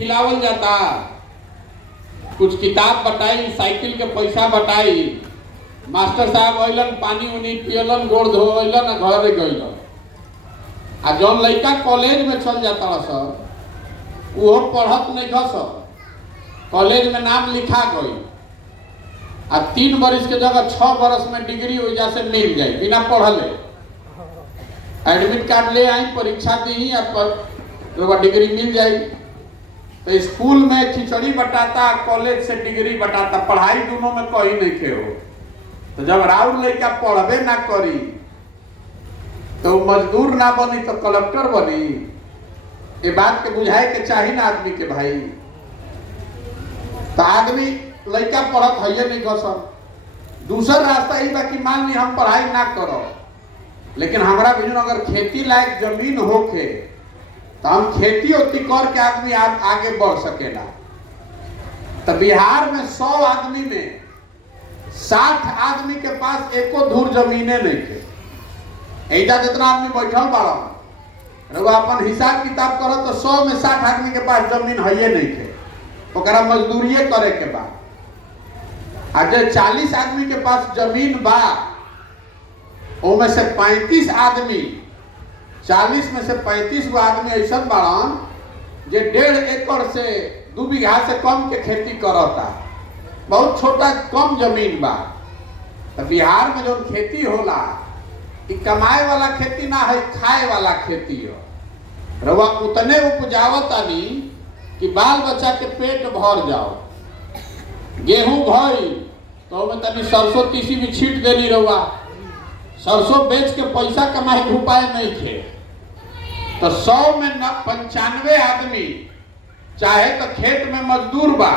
खिलावल जाता, कुछ किताब बटाई, साइकिल के पैसा बटाई, मास्टर साहब अइलन, पानी उनी पियलन, गोड़ धोइलन आ घर गइलन। आ जौन लड़का कॉलेज में चल जाता सब वो पढ़त नहीं सब, कॉलेज में नाम लिखा गई आ 3 बरस के जगह 6 बरस में डिग्री वजह से मिल जाए बिना पढ़ले। एडमिट कार्ड ले आई, परीक्षा दी और डिग्री मिल जाए। तो स्कूल में खिचड़ी बटाता, कॉलेज से डिग्री बटाता, पढ़ाई दोनों में कहीं नहीं खे हो। तो जब राउर लड़का पढ़बे ना करी तो मजदूर ना बनी तो कलेक्टर बनी। ये बात के बुझाए के चाहिए ना आदमी के भाई। तो आदमी लड़का पढ़त है नहीं घसन। दूसरा रास्ता ही बा कि मान ली हम पढ़ाई ना करो, लेकिन हमारा बिजन अगर खेती लायक जमीन होके तो हम खेती होती करके आदमी आगे बढ़ सकेला। तो बिहार में 100 आदमी में 60 आदमी के पास एको धूर जमीने नहीं थे। ऐजा जितना आदमी बैठल बाड़ा रउआ अपन हिसाब किताब करो तो 100 में 60 आदमी के पास जमीन है नहीं थे, ओकरा मजदूरिये करे के बाद। आज 40 आदमी के पास जमीन बा, उनमें से 35 आदमी, 40 में से 35 गो आदमी ऐसा बाड़न जे 1.5 एकड़ से 2 बीघा से कम के खेती करता। बहुत छोटा कम जमीन बा। तो बिहार में जो खेती होला कि कमाए वाला खेती ना है, खाए वाला खेती हो। रउआ उतने उपजावतानी कि बाल बच्चा के पेट भर जाओ। गेहूं घई तो में तनी सरसों तीसी भी छीट देनी रउआ, सरसों बेच के पैसा कमाए के उपाय नहीं थे। तो 100 में 95 आदमी चाहे तो खेत में मजदूर बा,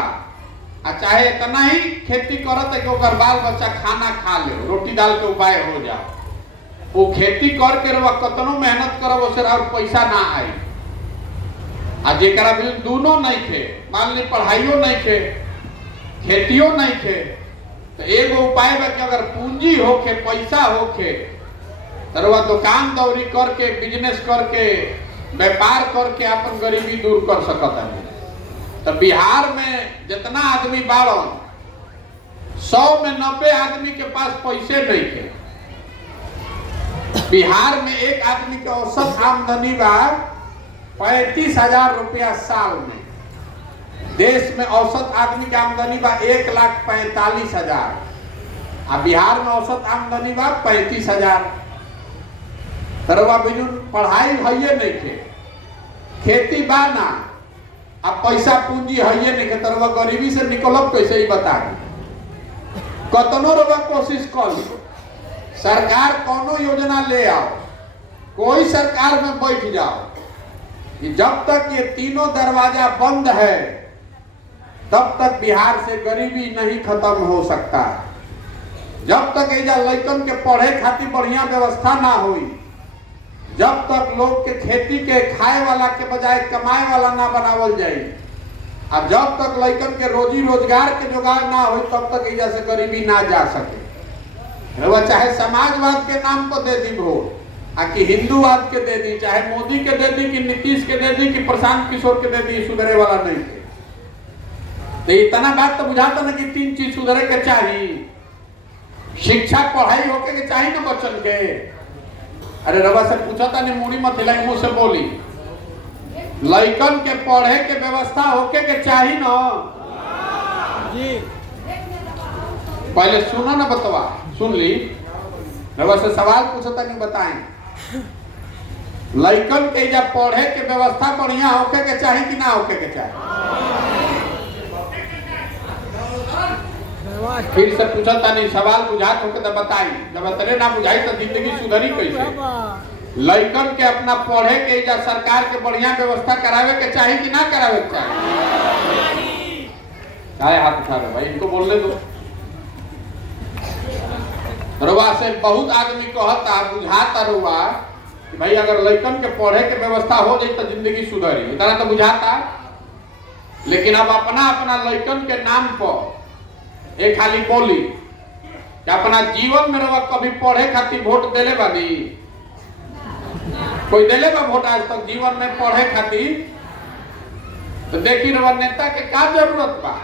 चाहे इतना ही खेती करत है कि ओकर बाल बच्चा खाना खा ले, रोटी दाल के उपाय हो जाओ। वो खेती करके रउआ कतनो मेहनत करब उससे और पैसा ना आई। आ जेकरा भी दोनों नहीं थे, मान ली पढ़ाइयो नहीं थे, खेतियो नहीं थे, तो एगो उपाय बा कि अगर पूंजी होके, पैसा होके, तो दुकान दौरी करके, बिजनेस करके, व्यापार करके अपन गरीबी दूर कर सकता है। तो बिहार में जितना आदमी बाड़न 100 में 90 आदमी के पास पैसे नहीं थे। बिहार में एक आदमी के औसत आमदनी बा 35,000 रुपया साल में। देश में औसत आदमी की आमदनी बा 1,45,000 आ बिहार में औसत आमदनी बा 35,000। तरवा बिजुन पढ़ाई है नहीं थे, खेती बा ना, अब पैसा पूंजी है नहीं के, तरवा गरीबी से निकलब कैसे ही बता। कतनो रवा कोशिश कर लो, सरकार कोनो योजना ले आओ, कोई सरकार में बैठ जाओ, कि जब तक ये तीनों दरवाजा बंद है तब तक बिहार से गरीबी नहीं खत्म हो सकता। जब तक एजा लइकन के पढ़े खातिर बढ़िया व्यवस्था ना हुई, जब तक लोग के खेती के खाए वाला के बजाय कमाए वाला ना बनावल जाए, और जब तक लइकन के रोजी रोजगार के जुगाड़ ना हो, तब तक एजा से गरीबी ना जा सके। वह चाहे समाजवाद के नाम पर दे दी वोट, कि हिंदूवाद के दे दी, चाहे मोदी के दे दी, कि नीतीश के दे दी, कि प्रशांत किशोर के दे दी, सुधरे वाला नहीं थे। तो इतना बात तो बुझाता ना कि 3 चीज सुधरे के चाहिए। शिक्षा पढ़ाई होके के चाहिए ना बच्चन के। अरे रवा से पूछा था नहीं, मुड़ी मत हिलाई, मुंह से बोली। लइकन के पढ़े के व्यवस्था होके के चाहिए ना जी। पहले सुनो ना, बतवा सुन ली। रवा से सवाल पूछा था नहीं, बताएं। लइकन के जब पढ़े के व्यवस्था बढ़िया होके के चाहिए कि ना होके के चाहिए? फिर से पूछा था नहीं, सवाल बुझात होके तो बताई। जब अतरे ना बुझाई तो जिंदगी सुधरी कैसे? लइकन के अपना पढ़े के या सरकार के बढ़िया व्यवस्था करावे के चाहिए कि ना करावे के चाहिए? काय हाथ उठा रहे भाई, इनको बोलने दो। रुआ से बहुत आदमी कहता, बुझाता रुआ कि भाई अगर लइकन के पढ़े के व्यवस्था हो जाए तो जिंदगी सुधरी, इतना तो बुझाता। लेकिन अब अपना अपना लइकन के नाम पर एक खाली बोली कि अपना जीवन में रवा कभी पढ़े खातिर वोट देले बानी? कोई देले बा वोट आज तक जीवन में पढ़े खातिर? तो देखी रवा नेता के का जरूरत बा।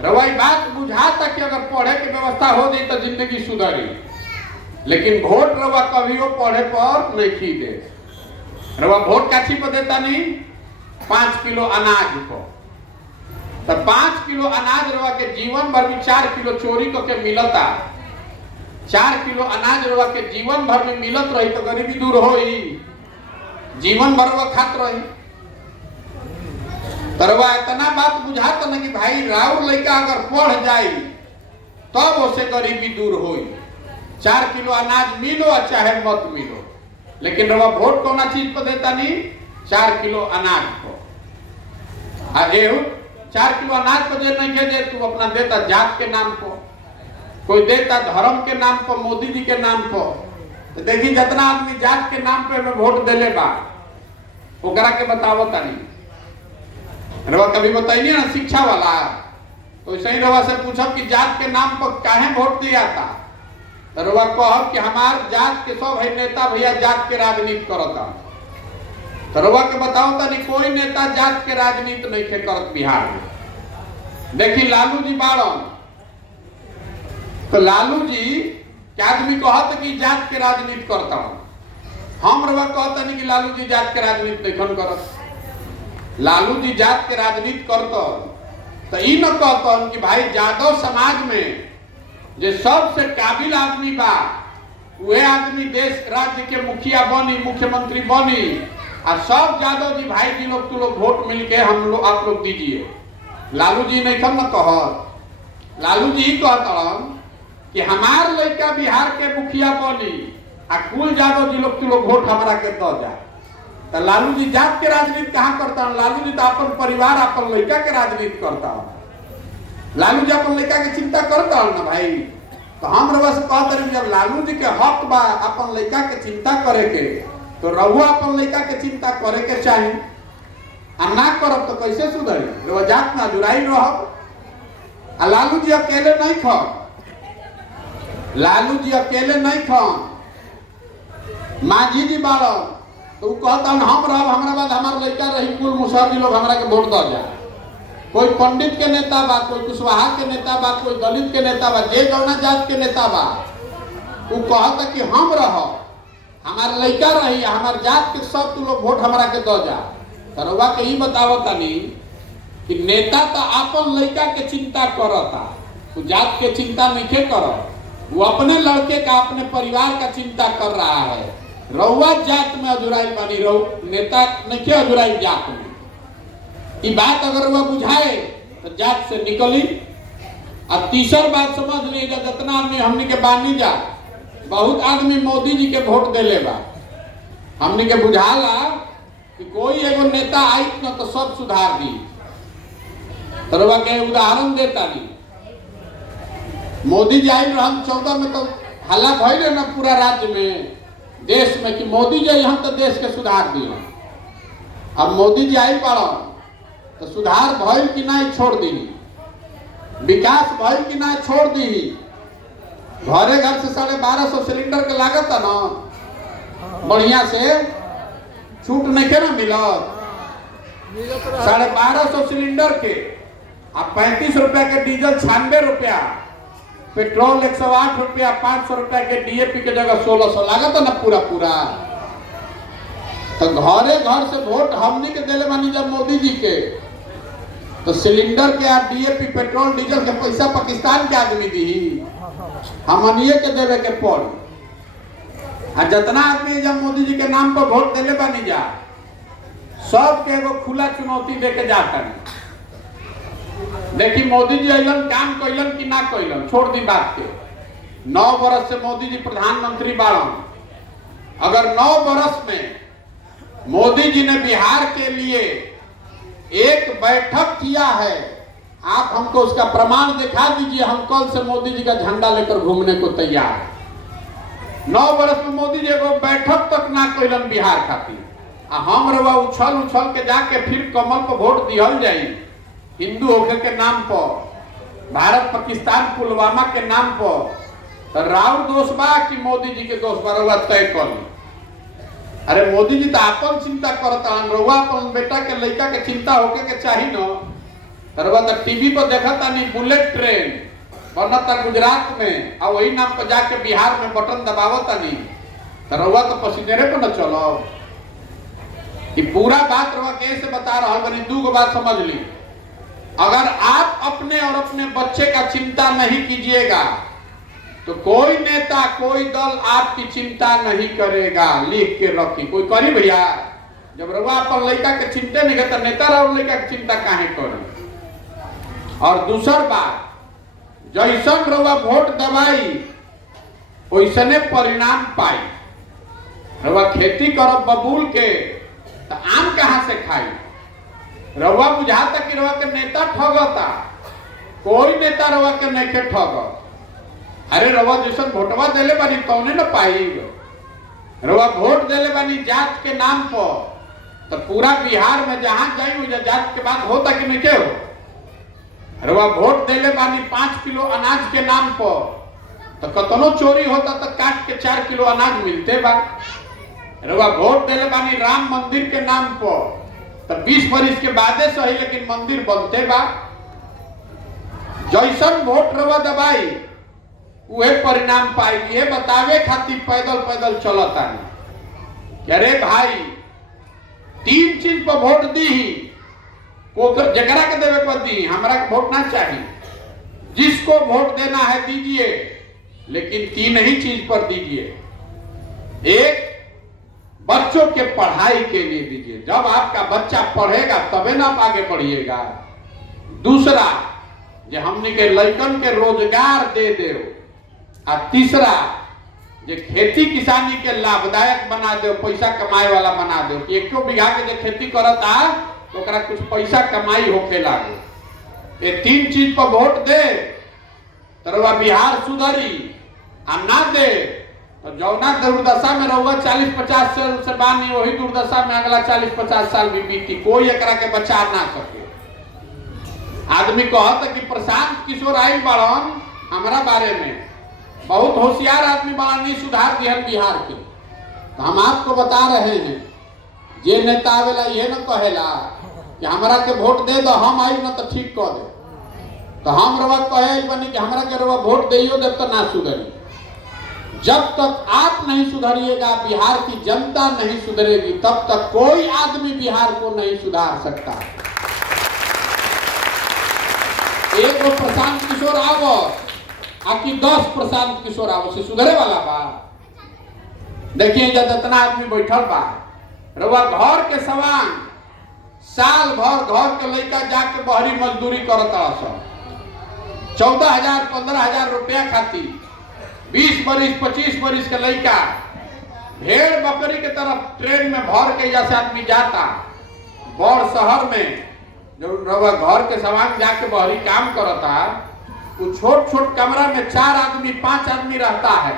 रवा बात बुझाता कि अगर पढ़े की व्यवस्था हो जाए तो जिंदगी सुधरी, लेकिन वोट रवा कभी वो पढ़े पर नहीं खी दे। रवा वोट काची पर देता नहीं, 5 किलो अनाज को। तो 5 किलो अनाज रवा के जीवन भर में 4 किलो चोरी करके मिलता। 4 किलो अनाज रवा के जीवन भर में मिलत रही तो गरीबी दूर होई, जीवन भर रवा खात रही। तरवा इतना बात बुझाता ना कि भाई राउर लड़का अगर पढ़ जाई तब उसे गरीबी दूर होई। 4 किलो अनाज मिलो चाहे मत मिलो, लेकिन रवा वोट कौन चीज पर देता नहीं, 4 किलो अनाज को। एहू 4 किलो अनाज को दे नहीं के दे, तू अपना देता जात के नाम को, कोई देता धर्म के नाम पर, मोदी जी के नाम पर। तो देखी जितना आदमी जात के नाम पे वोट देले बा ओकरा के बतावो तानी। रवा कभी बताइए ना शिक्षा वाला, तो सही रवा से पूछब कि जात के नाम पर काहे वोट दिया था, तो रवा कहब कि हमार जात के सब है नेता भैया जात के राजनीति करता। तो रवा के बताओ तनी कोई नेता जात के राजनीति नहीं के करत बिहार में। देखी लालू जी बाड़न, तो लालू जी के आदमी कहत कि जात के राजनीति करता हूं, हम रवा कहता नहीं कि लालू जी जात के राजनीति नहीं करत। लालू जी जात के राजनीति करता तो ई न कहता कि भाई यादव समाज में जो सबसे काबिल आदमी बा वह आदमी देश राज्य के मुखिया बनी, मुख्यमंत्री बनी, और सब यादव जी भाई जी लोग तू लोग वोट मिलके हम लोग आप लोग दीजिए। लालू जी नहीं कम न कहत, लालू जी कहता कि हमार लड़का बिहार के मुखिया बनी आ कुल यादव जी लोग तू लोग वोट हमारा के दो जा। तो लालू जी जात के राजनीति कहाँ करता है? लालू जी तो अपन परिवार अपन लड़का के राजनीति करता है। लालू जी अपन लड़का के चिंता करता है ना भाई। तो हम रवा से कहते हैं जब लालू जी के हक बा अपन लड़का के चिंता करे के, तो रहुआ अपन लड़का के चिंता करे के चाहिए। आ ना करब तो कैसे सुधरी? रवा जात ना जुड़ाई रहब। आ लालू जी अकेले नहीं खन, लालू जी अकेले नहीं खन, मांझी जी बाड़न, तो कहता हम रहब, हमारा बाद हमार लड़का रही, कुल मुसहरी लोग हमारा के वोट द जा। कोई पंडित के नेता बा, कोई कुशवाहा के नेता बा, कोई दलित के नेता बा, जे जौना जात के नेता बा, वो कहता कि हम रहब, हमार लड़का रही, हमार जात के सब तू लोग वोट हमारा के द जा। तरवा के ही बतावो तनी कि नेता तो अपन लड़का के चिंता करता, वो जात के चिंता नहीं करत, वो अपने लड़के का अपने परिवार का चिंता कर रहा है। रउआ जात में अजुराई बानी, नेता नहीं अजुराई जात में। ये बात अगर वह बुझाए तो जात से निकली। अब तीसर बात समझ लीजिए, जितना आदमी हमने के बानी जा, बहुत आदमी मोदी जी के वोट देले बा, हमने के बुझाला कि कोई एगो नेता आई न तो सब सुधार दी। तरवा के उदाहरण देता नहीं, मोदी जी आई रहन 14 में तो हल्ला भइल ना पूरा राज्य में, देश में, कि मोदी जी हम तो देश के सुधार दिए। अब मोदी जी आई पड़ा तो सुधार भइल कि नहीं छोड़ दी, विकास भइल कि नहीं छोड़ दी। घरे घर से 1250 सिलेंडर के लागत है ना, बढ़िया से छूट नहीं के ना मिलत। 1250 सिलेंडर के अब 35 रुपया के डीजल, 96 रुपया पेट्रोल, 108 रुपया, 500 रुपया के डीएपी के जगह 1600 लागत है ना पूरा पूरा। तो घरे घर से वोट हमनी के दिले बानी जब मोदी जी के, तो सिलेंडर के और डीएपी पेट्रोल डीजल के पैसा पाकिस्तान के आदमी दी, हमनिए के देवे के पड़ी। आ जितना आदमी जब मोदी जी के नाम पर वोट दिले बानी जा, सब के एगो खुला चुनौती दे के जाता है। देखी मोदी जी अलन काम कैलन कि ना कैलन, छोड़ दी बात के। 9 बरस से मोदी जी प्रधानमंत्री बाड़न। अगर 9 बरस में मोदी जी ने बिहार के लिए एक बैठक किया है, आप हमको उसका प्रमाण दिखा दीजिए, हम कल से मोदी जी का झंडा लेकर घूमने को तैयार है। 9 बरस में मोदी जी को बैठक तक ना कैलन बिहार खातिर। हम रवा उछल उछल के जाके फिर कमल पर वोट दिहल जाई, हिंदू होके के नाम पर, भारत पाकिस्तान पुलवामा के नाम पर। तो राउर दोष बा कि मोदी जी के दोष बा? रवा तय कर। अरे मोदी जी तो आपन चिंता करता, रउआ अपन बेटा के लड़का के चिंता होके के चाहिए न। रउआ तो टीवी पर देखता नहीं बुलेट ट्रेन बनता गुजरात में और वही नाम पर जाके बिहार में बटन दबावता नहीं, तो रउआ तो पसीनेरे पर न चलो। कि पूरा बात रउआ कैसे बता रहा बनी, दो बात समझ ली। अगर आप अपने और अपने बच्चे का चिंता नहीं कीजिएगा तो कोई नेता कोई दल आपकी चिंता नहीं करेगा। लिख के रखी, कोई करी भैया? जब रउआ अपन लड़का के चिंता नहीं करता, नेता और लड़का की चिंता काहे करी? और दूसर बात, जैसन रउआ वोट दबाई वैसने परिणाम पाई। रउआ खेती करब बबूल के तो आम कहां से खाई? रउआ बुझाता कि रउआ के नेता ठगता, कोई नेता रउआ के नहीं के ठग। अरे रउआ जैसन वोटवा देले बानी तौने न पाई। रउआ वोट देले बानी जात के नाम पर, तो पूरा बिहार में जहां जाई वो जात के बात होता कि नहीं के हो। रउआ वोट देले बानी 5 किलो अनाज के नाम पर, तो कतनो चोरी होता तो काट के 4 किलो अनाज मिलते बा। रउआ वोट देले बानी राम मंदिर के नाम पर, तो 20 बरिस के बादे सही लेकिन मंदिर बनते बा। जैसन वोट रउआ दबाई उहे परिणाम पाई। ये बतावे खातिर पैदल पैदल चलता नहीं। अरे भाई 3 चीज पर वोट दी, जगरा के देवे पर दी, हमरा के वोट ना चाहिए। जिसको वोट देना है दीजिए, लेकिन 3 ही चीज पर दीजिए। एक, बच्चों के पढ़ाई के लिए दीजिए, जब आपका बच्चा पढ़ेगा तबे ना आप आगे बढ़िएगा। दूसरा, जो हमने के लड़कन के रोजगार दे दे। और तीसरा, जो खेती किसानी के लाभदायक बना दो, पैसा कमाए वाला बना दो। कि 1 बीघा के जो खेती करता तो ओकरा कुछ पैसा कमाई होके लागे। ये 3 चीज पर वोट दे तो बिहार सुधरी। आ ना दे तो जौना दुर्दशा में रहुआ 40-50 साल से बानी, वही दुर्दशा में अगला 40-50 साल भी बीती, कोई एकरा के बचा ना सके। आदमी कहता कि प्रशांत किशोर आई बड़न हमारा बारे में, बहुत होशियार आदमी बड़ा, नहीं सुधार दिहन बिहार के। तो हम आपको बता रहे हैं, ये नेता आवेला ये न कहेला कि हमरा के वोट दे दो, हम आई न तो ठीक कह दे। तो हम रवा कहे बनी कि हमरा के रवा वोट दियो जब तक ना सुधरी। जब तक आप नहीं सुधरिएगा, बिहार की जनता नहीं सुधरेगी, तब तक कोई आदमी बिहार को नहीं सुधार सकता। एक वो प्रशांत किशोर आवो आकि 10 प्रशांत किशोर आवो से सुधरे वाला बा? देखिए जब इतना आदमी बैठल बा, रवा घर के सवांग साल भर घर के लड़का जाके बहरी मजदूरी करता, 14,000 15,000 रुपया खातिर 20 बरिस 25 बरिस के लड़का भेड़ बकरी के तरफ ट्रेन में भर के जैसे आदमी जाता बड़ शहर में, जो घर के सवांग जाके बहरी काम करता, वो छोट छोट कमरा में 4 आदमी 5 आदमी रहता है,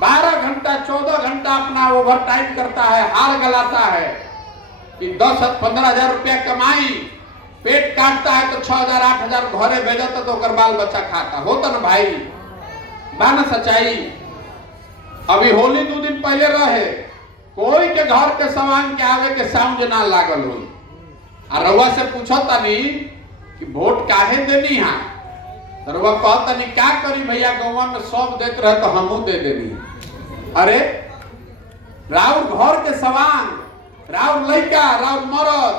12 घंटा 14 घंटा अपना ओवर टाइम करता है, हार गलाता है कि 10-15,000 रुपया कमाई, पेट काटता है तो 6,000 8,000 घरे भेजता तो बाल बच्चा खाता होता ना भाई, बाना सच्चाई। अभी होली 2 दिन पहले रहे, कोई के घर के सवांग के आवे के साउंड ना लागल हो। और रउआ से पूछता नहीं कि वोट काहे देनी है, तो रउआ कहता नहीं क्या करी भैया, गौवा में सब देते रहे तो हमू दे देनी। अरे राउर घर के सवांग, राउर लड़का, राउर मरद,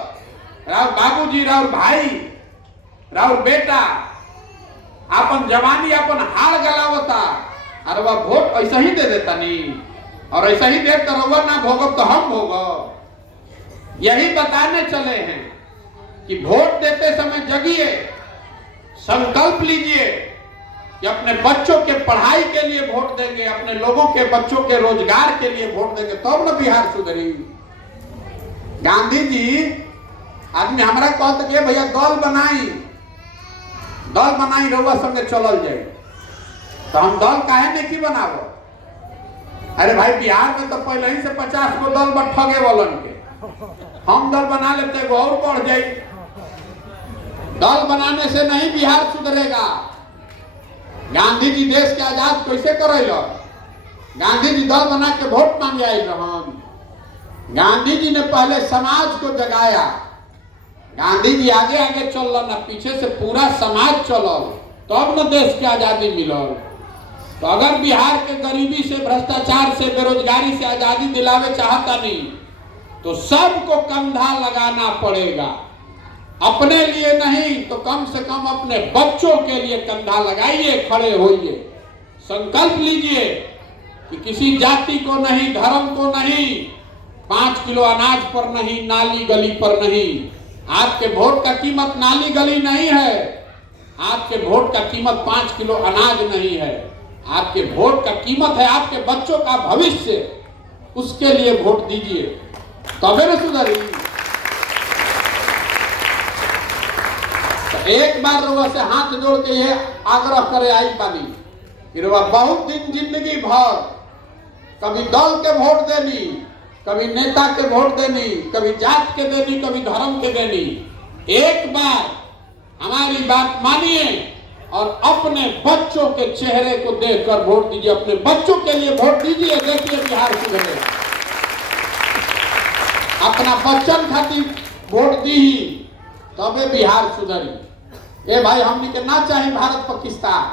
राउर बाबूजी, राउर भाई, राउर बेटा अपन जवानी अपन हार गलावता, और वह वोट ऐसा ही दे देता नहीं, और ऐसा ही दे तो रउआ ना भोगब तो हम भोगब। यही बताने चले हैं कि वोट देते समय जगिए, संकल्प लीजिए कि अपने बच्चों के पढ़ाई के लिए वोट देंगे, अपने लोगों के बच्चों के रोजगार के लिए वोट देंगे, तब न बिहार सुधरी। गांधी जी आदमी हमरा कहते कि भैया दल बनाई रउआ संगे चलल जाए, तो हम दल काहे नहीं की बनावो? अरे भाई बिहार में तो पहले ही से 50 गो दल ठगे वालन के, हम दल बना लेते वो और बढ़ जाए। दल बनाने से नहीं बिहार सुधरेगा। गांधी जी देश के आजाद कैसे करेलो? गांधी जी दल बना के वोट मांगे आई रहन, गांधी जी ने पहले समाज को जगाया। गांधी जी आगे आगे चल ना, पीछे से पूरा समाज चलल, तब न देश के आजादी मिलल। तो अगर बिहार के गरीबी से, भ्रष्टाचार से, बेरोजगारी से आजादी दिलावे चाहता नहीं तो सबको कंधा लगाना पड़ेगा। अपने लिए नहीं तो कम से कम अपने बच्चों के लिए कंधा लगाइए, खड़े होइए, संकल्प लीजिए कि किसी जाति को नहीं, धर्म को नहीं, 5 किलो अनाज पर नहीं, नाली गली पर नहीं। आपके वोट का कीमत नाली गली नहीं है, आपके वोट का कीमत 5 किलो अनाज नहीं है। आपके वोट का कीमत है आपके बच्चों का भविष्य। उसके लिए वोट दीजिए, तबे न सुधरी। तो एक बार रोवा से हाथ जोड़ के ये आग्रह करे आई पानी कि रोवा बहुत दिन जिंदगी भर कभी दल के वोट देनी, कभी नेता के वोट देनी, कभी जात के देनी, कभी धर्म के देनी। एक बार हमारी बात मानिए और अपने बच्चों के चेहरे को देखकर वोट दीजिए। अपने बच्चों के लिए वोट दीजिए, देखिए बिहार सुधरे। अपना बच्चन खातिर वोट दी तबे बिहार सुधरी। ए भाई, हमनी के ना चाहिए भारत पाकिस्तान,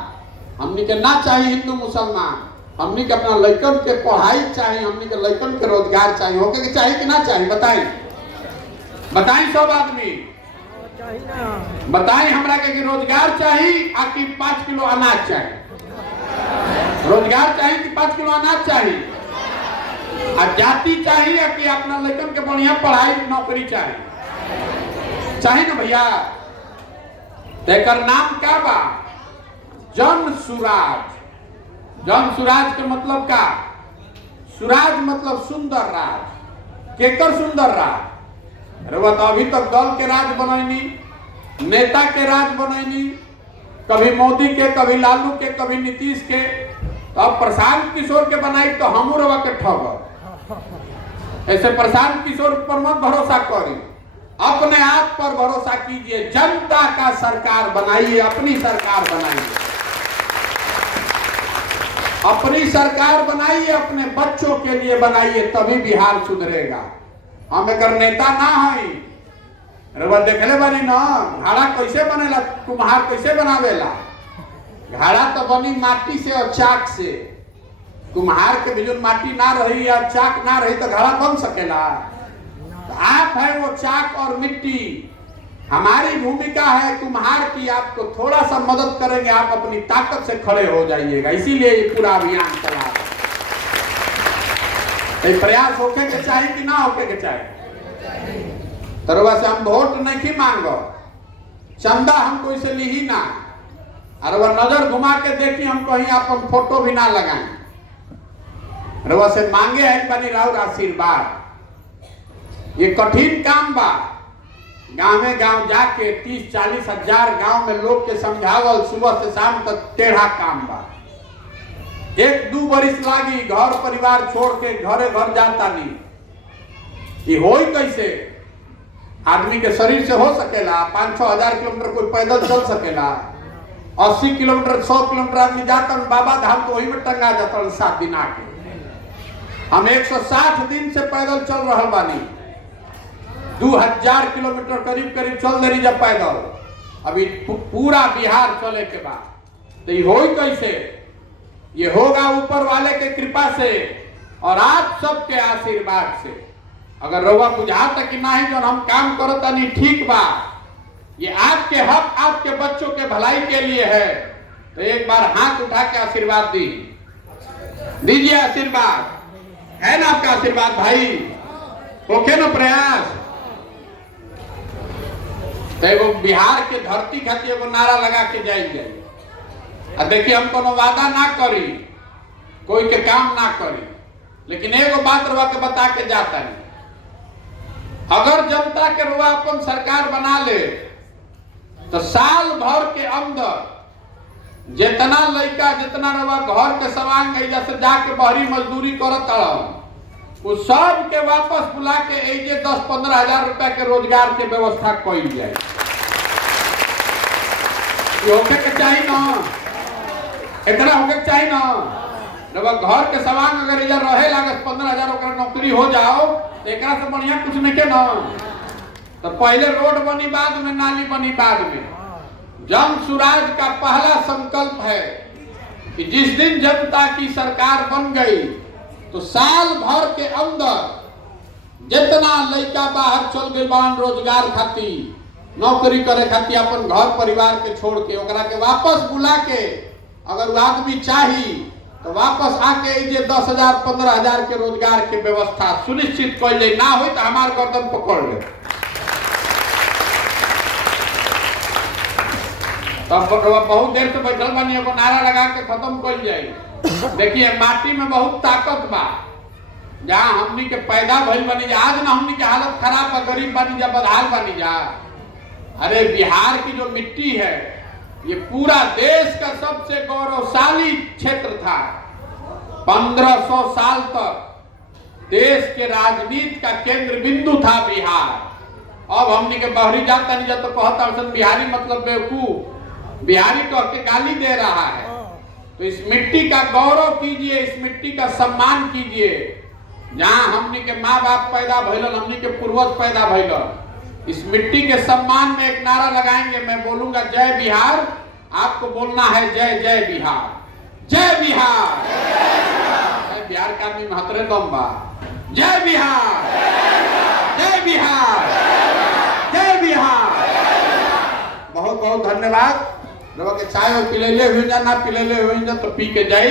हमनी के ना चाहिए हिंदू मुसलमान, हमनी के अपना लड़कन के पढ़ाई चाहिए, हमनी के लड़कन के रोजगार चाहिए। होके के चाहिए कि ना चाहिए? बताई बताई सब आदमी बताई हमरा के रोजगार चाहिए आ कि 5 किलो अनाज चाहिए? रोजगार चाहिए कि 5 किलो अनाज चाहिए? आ जाति चाहिए कि अपना लड़कन के बढ़िया पढ़ाई नौकरी चाहिए ना भैया? तेकर नाम क्या बा? जन सुराज। जन सुराज के मतलब का? सुराज मतलब सुंदर राज। केकर सुंदर राज? अरे बता, अभी तक दल के राज बनैनी, नेता के राज बनैनी, कभी मोदी के, कभी लालू के, कभी नीतीश के, तो अब प्रशांत किशोर के बनाई तो हमू रवा के ठग। ऐसे प्रशांत किशोर पर मत भरोसा करी, अपने आप पर भरोसा कीजिए। जनता का सरकार बनाइए, अपनी सरकार बनाइए, अपनी सरकार बनाइए, अपने बच्चों के लिए बनाइए, तभी बिहार सुधरेगा। हम एक नेता ना है। रवा देखले बानी ना, घाड़ा कैसे बनेला, कुम्हार कैसे बनावेला? घाड़ा तो बनी माटी से और चाक से। कुम्हार के बिजुन माटी ना रही या चाक ना रही तो घाड़ा बन सकेला? तो आप है वो चाक और मिट्टी। हमारी भूमिका है कुम्हार की, आपको थोड़ा सा मदद करेंगे, आप अपनी ताकत से खड़े हो जाइएगा। इसीलिए ये पूरा अभियान चला। प्रयास होके के चाहिए कि ना होके के चाहिए? तरवा से हम वोट नहीं मांगो, चंदा हम कोई से ली ही ना, और वह नजर घुमा के देखी हम कहीं अपन फोटो भी ना लगाएं। रवा से मांगे है बनी राउर आशीर्वाद। ये कठिन काम बा। गाँव में गाँव जाके 30-40 हजार गाँव में लोग के समझावल सुबह से शाम तक टेढ़ा काम बा। 1-2 बरिस लागी, घर परिवार छोड़ के घरे घर जाता नहीं। ये होई कैसे? आदमी के शरीर से हो सकेला? 5-6 हजार किलोमीटर कोई पैदल चल सकेला? 80 किलोमीटर 100 किलोमीटर आदमी जाता बाबा धाम, तो वही में टंगा जाता 7 दिन आके। हम 160 दिन से पैदल चल रहा बानी, 2000 किलोमीटर करीब करीब चल दे रही जब पैदल। अभी पूरा बिहार चले के बाद तो ये होई कैसे? ये होगा ऊपर वाले के कृपा से और आप सबके आशीर्वाद से। अगर रउआ बुझाता कि नहीं जो हम काम करता नहीं ठीक बा, ये आपके हक, आपके बच्चों के भलाई के लिए है, तो एक बार हाथ उठा के आशीर्वाद दीजिए। आशीर्वाद है ना आपका? आशीर्वाद भाई ओके ना? प्रयास तो बिहार के धरती खातिर एगो नारा लगा के जाइए। देखिए, हम कोनो वादा ना करी, कोई के काम ना करी, लेकिन एगो बात रवा के बता के जाता है। अगर जनता के रुआ अपन सरकार बना ले तो साल भर के अंदर जितना लड़का, जितना रुआ घर के सवांग जैसे जाके बहरी मजदूरी करत वो सब के वापस बुला के एजे 10-15 हजार रुपया के रोजगार के व्यवस्था कइल जाए। होके के चाहिए ना? इतना होके चाहिए ना? जब घर के सवांग अगर इधर रहे लागत 15,000 ओकरा नौकरी हो जाओ तो एकरा से बढ़िया कुछ नहीं के ना। तो पहले रोड बनी, बाद में नाली बनी, बाद में। जन सुराज का पहला संकल्प है कि जिस दिन जनता की सरकार बन गई तो साल भर के अंदर जितना लड़का बाहर चल गए बान रोजगार खातिर, नौकरी करे खातिर, अपन घर परिवार के छोड़ के, ओकरा के वापस बुला के, अगर वो आदमी चाहिए तो वापस आके जे 10,000 15,000 के रोजगार के व्यवस्था सुनिश्चित कर ले। ना हो तो हमार गर्दन पकड़ ले। तब बहुत देर से बैठल बनी, एगो नारा लगा के खत्म कर जाए। देखिए माटी में बहुत ताकत बा। जहाँ हमनी के पैदा भइल बनी जा, आज ना हमनी के हालत खराब बा, गरीब बनी जा, बदहाल बनी जा। अरे बिहार की जो मिट्टी है ये पूरा देश का सबसे गौरवशाली क्षेत्र था। 1500 साल तक देश के राजनीति का केंद्र बिंदु था बिहार। अब हमनी के बहरी जाता नहीं जाता, कहता बिहारी मतलब बेवकूफ, बिहारी कह के गाली दे रहा है। तो इस मिट्टी का गौरव कीजिए, इस मिट्टी का सम्मान कीजिए। जहाँ हमनी के माँ बाप पैदा भइलन, हमनी के पूर्वज पैदा भइलन, इस मिट्टी के सम्मान में एक नारा लगाएंगे। मैं बोलूंगा जय बिहार, आपको बोलना है जय जय बिहार, जय बिहार। जय बिहार का आदमी महत्रे दम बा। जय बिहार, जय बिहार, जय बिहार। बहुत बहुत धन्यवाद। जब के चाय पिलेले हुए जा, ना पिलेले हुए जा तो पी के जाए।